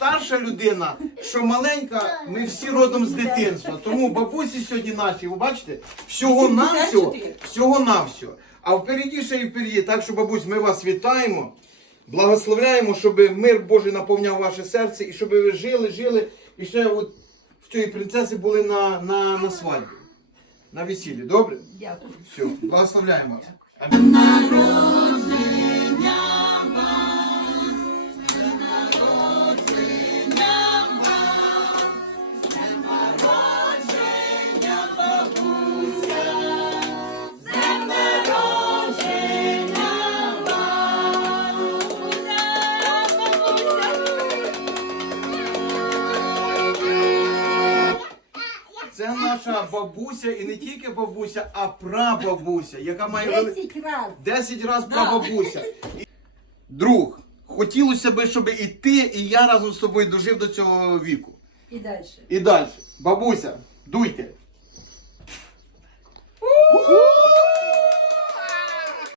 старша людина, що маленька, ми всі родом з дитинства. Тому бабусі сьогодні наші, ви бачите, всього навсього, 74. всього навсього. А впереді ще і впереді. Так що, бабусь, ми вас вітаємо. Благословляємо, щоб мир Божий наповняв ваше серце і щоб ви жили, жили. І ще от в цієї принцеси були на, на, на свадьбі, на весіллі. Добре? Дякую. Все, благословляємо вас. Амінь. Це наша бабуся, і не тільки бабуся, а прабабуся, яка має вели- Десять разів. 10 разів прабабуся. І- Друг, хотілося б, щоб і ти, і я разом з тобою дожив до цього віку. І далі. І далі. Бабуся, дуйте.